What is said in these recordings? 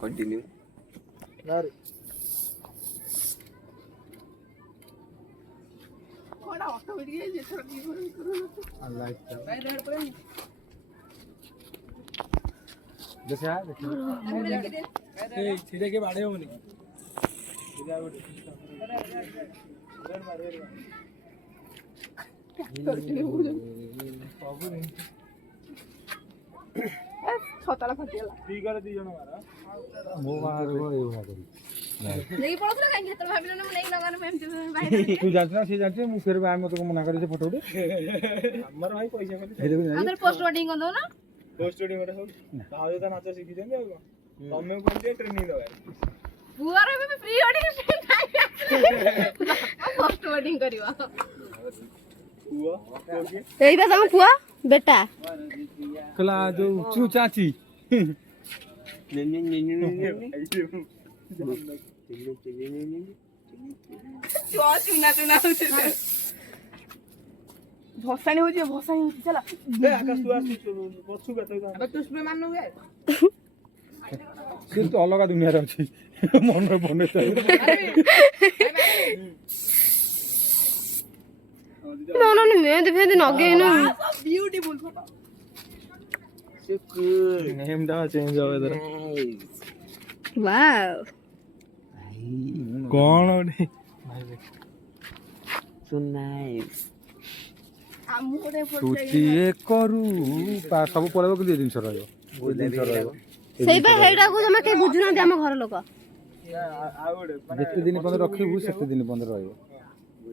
Continue यार कोड़ा automatic जे थोड़ा भी करो लाइट भाई रेड पर देखा ए सीधे के बाड़े होनी सीधा गोटे छताला फटिला दी करे दी जण मारा मो बाहर हो ए हो करी नहीं पड़ोसला काहे तो भाबिलो ना नहीं लगाने में भाई तू जानत ना से जानते मु फिर मैं तो मना करे फोटो उठे हमर भाई पैसा कर अंदर पोस्ट वेडिंग कर दो ना पोस्ट वेडिंग करे हो ताऊ तो नाच सीखी देंगे तमे कोन दे ट्रेनिंग दवा बुआरे में फ्री वेडिंग पोस्ट वेडिंग करवा पुआ एई बा हम पुआ बेटा कला जो चू चाची भसानी हो चला ए आकाश तू आसी पछु कथा अब तू स्प्रे मारनो गे से तो अलग दुनिया रे अछि मन रे बने ना ना मेहंदी फेंदी नगे ना beautiful photo so cool name दा चेंज हो इधर वाओ कौन ओडे सो नाइस आमुरे छुट्टी करू सब पळेबो कि दिन छ रहयो दिन छ रहयो सेई बा हेडा को हम के बुझुना दे हम घर लोक जेते दिन बंद रखिबू सेते दिन बंद रहयो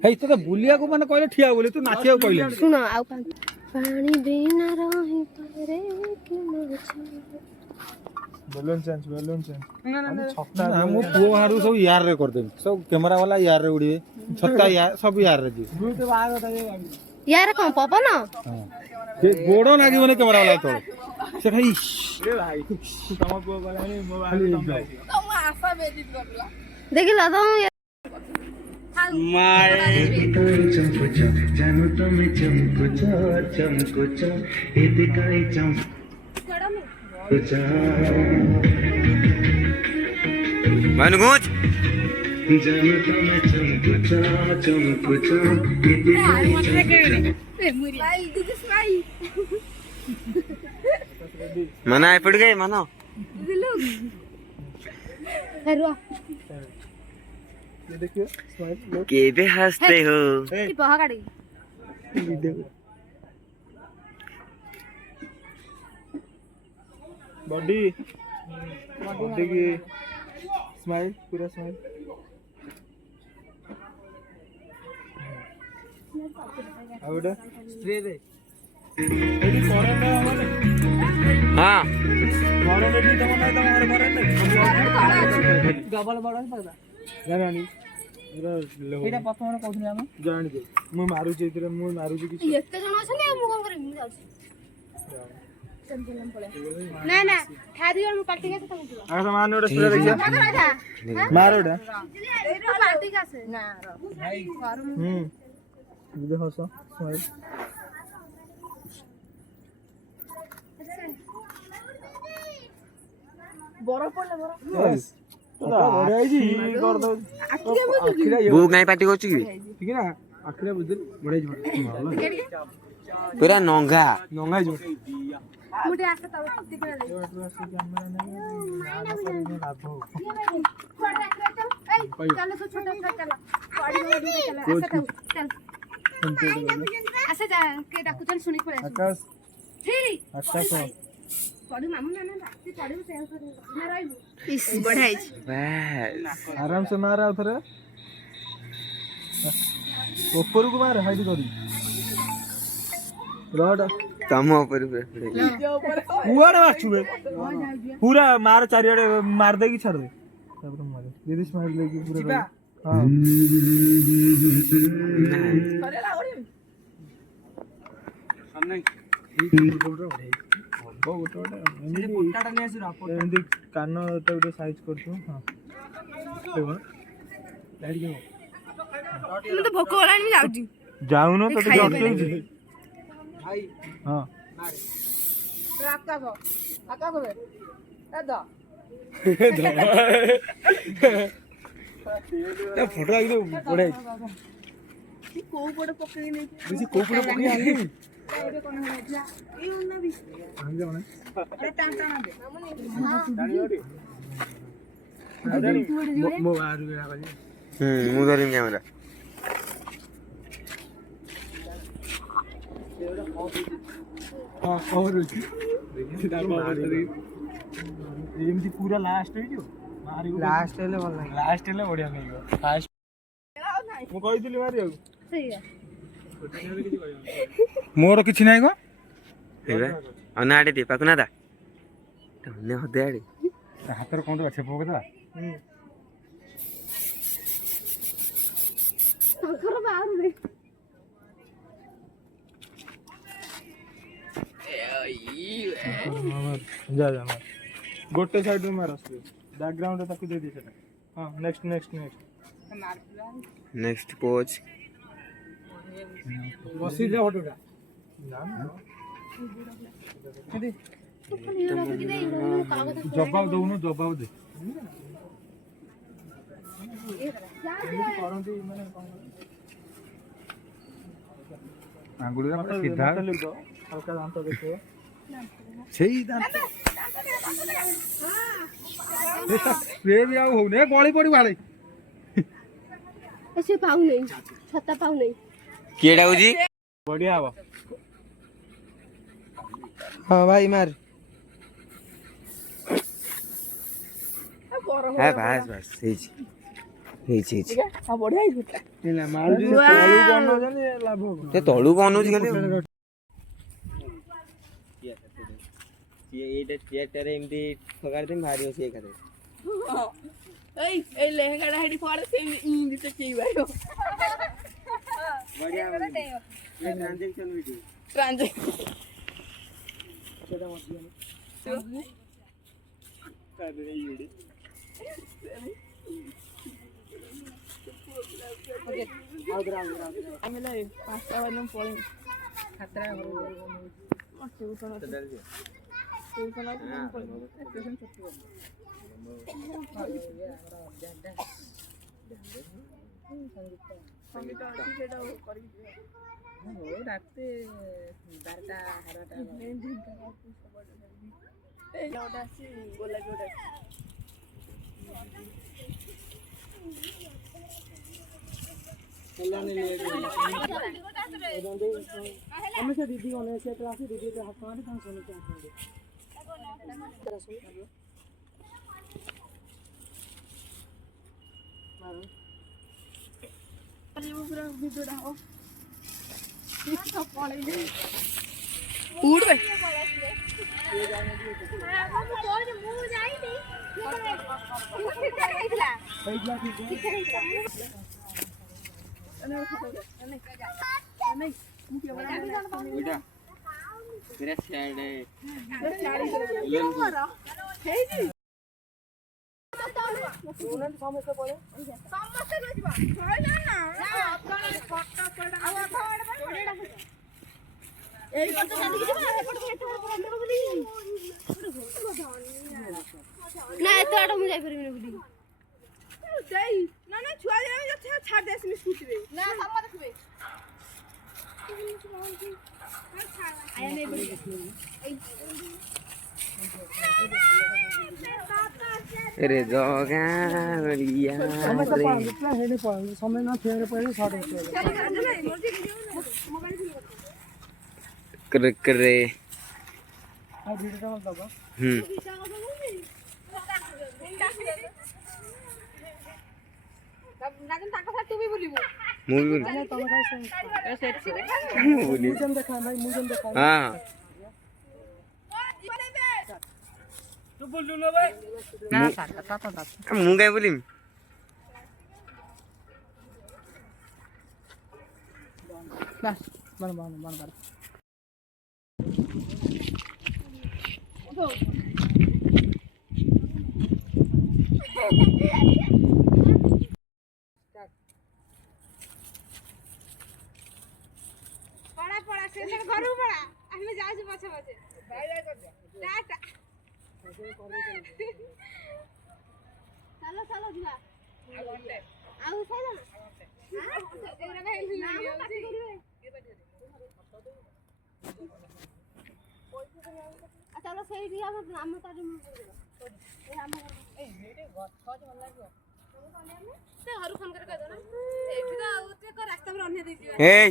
हेई तो बुलिया को माने कहले ठिया बोले तू नाचिया कहले सुन आउ पानी बिना रही परे कि मछली बैलून चेंज हम छत्ता हम पुओ हारू सब यार रे कर दे सब कैमरा वाला यार रे उड़ी छत्ता यार सब यार रे जी तो आगो था यार कौन पवन हां जे गोड़ो लागी माने कैमरा वाला तो से खाई रे भाई तम पुओ वाला ने मोबाइल तुम आशा बेदित करला देखिला तो माय जानू तुम चमकुचा ए दिखाई चमकुचा मनगुज जानू तुम चमकुचा ए दिखाई भाई दिस भाई मना पड़ गए मनो लोग हेरो ये देखिए स्माइल के भी हंसते हो की पहा काटी बॉडी की स्माइल पूरा स्माइल आउडा स्प्रे दे एडी फॉरेन में हमारे हां फॉरेन में भी तमन नहीं हमारे फॉरेन में डबल बड़ा पड़ता जानानी एटा प्रथम ने कहथि हम जानि दे मु मारू जे इधर मु मारू जे कि एते जण अछन मु कोन करी मु जाउछी चंचलम पळे ना ना खादी और मु पार्टी के साथ मुझे आ सामान ओडे स्प्रे देखिए मारोडा एटा पार्टी का से ना भाई ये हसो स्माइल बरो पड़ले बरो यस तो बढिया जी कर दो बू गाय पार्टी करछ की ठीक है ना आखिरे बुझल बढिया जी पूरा नंगा नंगा जो मुटे आके तब पत्ती कर दे चल तो छोटा चल गाड़ी में चल ऐसे जा के डाकू चल सुनी पड़े आकाश ठीक आकाश पड़ी मामू ना रात पड़ी सेल कर ना रही इस बढ़ाई बस आराम से मार उधर ऊपर को मार हाइड करी रड तम ऊपर पड़े कुआड़ मारछु बे पूरा मार चारियाडे मार दे की छाड़ दे तब मार दीदी स्माइल लेके पूरा हां करे ला ओडी सामने गोटे पोटाटा नै आसी रापोर्ट एंदी कान त गोटे साइज करछु हां देखो लाइट के ମୁଁ ତ ଭୋକ ହେଲାଣି ମୁଁ ଯାଉଛି जाउनो तो डॉक्टर भाई हां ଆକାଶ ଆକାଶ ବେ ଏଦ ଫଟୋ ଆଗରୁ ବଢିଆ କୋଉ ପଟେ ପକେଇ ନେଇ ବେଶୀ କୋଉ ପଟେ ପକେଇ ଆଣିଲି ଏବେ କଣ ହେଲା ଏଇ ଉନ୍ନା ବି ଆରେ ଟାଣ ଟାଣ ଦେ ମୋ ବାହାରୁ ମୁଁ ଧରିବି କ୍ୟାମେରା। ଏମିତି ପୁରା ଲାଷ୍ଟ ହେଇଯିବ ଲାଷ୍ଟ ହେଲେ ଭଲ ଲାଗେ ଲାଷ୍ଟ ହେଲେ ବଢିଆ ଲାଗିବ ଫାଷ୍ଟ ମୁଁ କହିଥିଲି ମାରିବାକୁ ମୋର କିଛି ନାହିଁ କଣ ଅନା ଆଡ଼େ ଟିକେ ପାଖୁ ନା ଦା ଅନ୍ୟ ହଦେ ଆଡ଼େ ହାତରେ କଣ ଅଛି ପକେଇଦବା ତାଙ୍କର ବାହାରୁ ଯା ଯା ମାର ଗୋଟେ ସାଇଡରୁ ମାର ବ୍ୟାକଗ୍ରାଉଣ୍ଡ ତାକୁ ଦେଇଦେ ସେଟା ହଁ ନେକ୍ସଟ ନେକ୍ସଟ ପୋଜ୍ ବସି ଯା ଫଟୋଟା ଜବାବ ଦଉନୁ ଜବାବ ଦେ କରନ୍ତି ମାନେ ଆଙ୍ଗୁଳି ସିଧା ହାଲକା ଦାନ୍ତ ଦେଖିବ ସେଇ ଦାନ୍ତ ସ୍ପ୍ରେ ବି ଆଉ ହଉନି ଗଳି ପଡିବ ଆଡେ ସେ ପାଉନି ଛତା ପାଉନି କିଏ ଡାକୁଛି ବଢିଆ ହବ ହଁ ଭାଇ ମାର ବାସ୍ ବାସ୍ ହେଇଛି ହେଇଛି ବଢିଆ ହେଇଛି ସେ ତଳୁକୁ ଅନଉଛି ଖାଲି ଏଇଟା ଚେୟାରଟାରେ ଏମିତି ଠକାରେ ଦେମି ବାହାରିବ ସିଏ ଏକାଥରେ ଏଇ ଲେହେଙ୍ଗାଟା ହେଠି ପଡେ ସେ ଇନ୍ତି ତ କେଇ ବାയോ ବଢିଆ ଟ୍ରାଞ୍ଜାକ୍ସନ ଭିଡିଓ आमेला 5टा बजे पळे खतरा हो ट्यूशन छुट्टी संगीत अछि सेटा करि हो राते 12टा 11टा ए जोटा अछि गोला जोटा हमेशा दीदी होने से क्लास दीदी के हाथ में काम सुनते हैं पूरा वीडियो डालो उड़ बे ना एतो आटा मु जाई परबिनी बुली जाई ना ना छुआ जाई जे छाड़ देस मी स्कूटी रे ना सम्मा देखबे आया नहीं बड़ी अरे जोगा बढ़िया समय ना फेरे पड़े साथ करे नागन ताका साथ तू भी बोलिबो ମୁଁ ବି मुझे देखा भाई मुझे देखा हां तू बोल लो भाई ना ମୁଁ କାଇଁ ବୋଲିମି बस बन बन बन बन पड़ा पड़ा स्टेशन घर पड़ा हमें जाऊ पछे पछे बाय बाय कर दे टाटा ଚାଲ ଚାଲ ଯିବା ଆଉ ଖାଇଲା ନା ଚାଲ ସେଇଠି ଆମ ତାର ଘରୁ ଫୋନ କରି କହିଦେବ ନା ଏଇଠି ତ ଆଉ ରାସ୍ତା ପରେ ଅନ୍ୟ ଦେଇଯିବା ହେଇ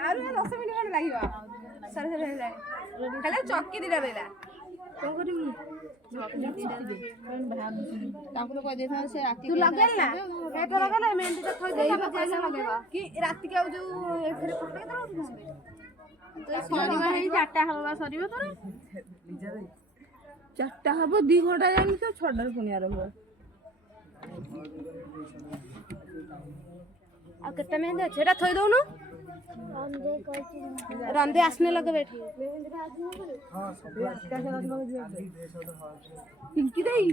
ଆହୁରି 10 ମିନିଟ୍ ଖଣ୍ଡେ ଲାଗିବ ସାରେ ଖାଲି ଚକି ଦିଟା ରହିଲା କଣ କରିବୁ ତାଙ୍କୁ ତ କହିଦେଇଥାନ୍ତି ସେ ରାତି ତୁ ଲଗେଇଲା ଏଟା ଲଗେଇଲା ମେହେନ୍ଦି ତ ଥୋଇ ଦେଇ ଲଗେଇବା କି ରାତିକି ଆଉ ଯୋଉ ଏଥିରେ ପକେଇ ଦଉଛୁ ସରିବା ହେଇ 4ଟା ହବ ବା ସରିବ ତୋର 4ଟା ହବ 2 ଘଣ୍ଟା ଯାଇକି ତ 6ଟାରେ ପୁଣି ଆରମ୍ଭ ଆଉ କେତେ ମେହେନ୍ଦି ଅଛି ଏଟା ଥୋଇ ଦଉନୁ ରନ୍ଦେ ଆସିନେ ଲଗେଇବେ ଏଠି ପିଙ୍କି ଦେଇ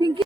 ପିଙ୍କି